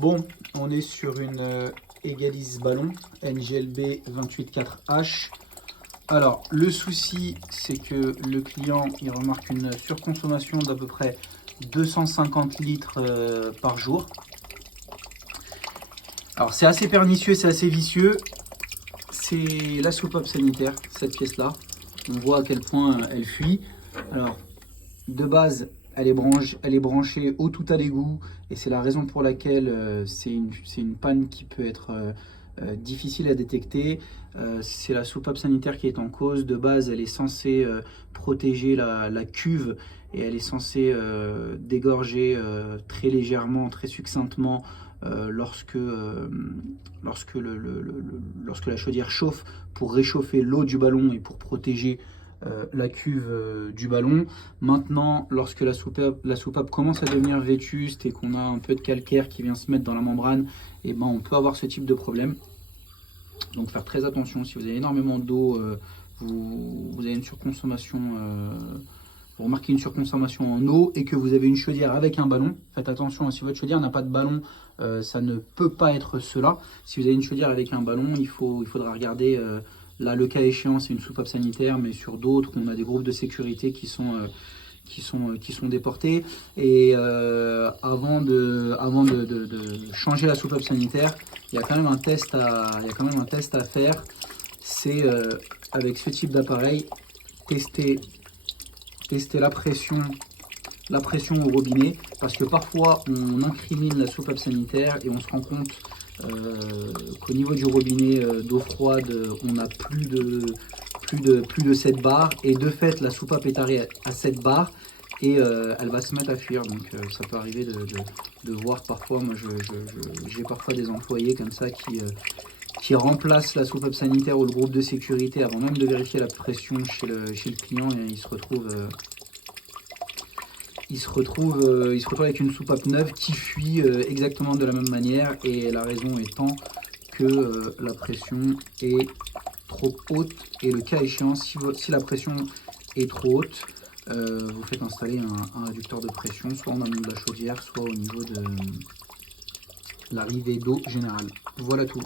Bon, on est sur une Egalise ballon NGLB 284H. Alors, le souci, c'est que le client, il remarque une surconsommation d'à peu près 250 litres par jour. Alors, c'est assez pernicieux, c'est assez vicieux. C'est la soupape sanitaire, cette pièce-là. On voit à quel point elle fuit. Alors, de base, elle est branchée au tout à l'égout et c'est la raison pour laquelle c'est une panne qui peut être difficile à détecter. C'est la soupape sanitaire qui est en cause. De base, elle est censée protéger la cuve et elle est censée dégorger très légèrement, très succinctement lorsque la chaudière chauffe pour réchauffer l'eau du ballon et pour protéger la cuve du ballon. Maintenant, lorsque la soupape commence à devenir vétuste et qu'on a un peu de calcaire qui vient se mettre dans la membrane, et ben on peut avoir ce type de problème. Donc faire très attention, si vous avez énormément d'eau, vous avez une surconsommation, vous remarquez une surconsommation en eau et que vous avez une chaudière avec un ballon, faites attention, si votre chaudière n'a pas de ballon, ça ne peut pas être cela. Si vous avez une chaudière avec un ballon, il faudra regarder, là le cas échéant c'est une soupape sanitaire, mais sur d'autres on a des groupes de sécurité qui sont déportés. Et avant de changer la soupape sanitaire, il y a quand même un test à faire. C'est avec ce type d'appareil, tester la pression au robinet, parce que parfois on incrimine la soupape sanitaire et on se rend compte qu'au niveau du robinet d'eau froide, on a plus de 7 bars, et de fait la soupape est arrêtée à 7 bars et elle va se mettre à fuir. Donc ça peut arriver de voir parfois, moi j'ai parfois des employés comme ça qui remplacent la soupape sanitaire ou le groupe de sécurité avant même de vérifier la pression chez le client, et ils se retrouvent avec une soupape neuve qui fuit exactement de la même manière, et la raison étant que la pression est trop haute, et le cas échéant, si la pression est trop haute, vous faites installer un réducteur de pression, soit en amont de la chaudière, soit au niveau de l'arrivée d'eau générale. Voilà tout.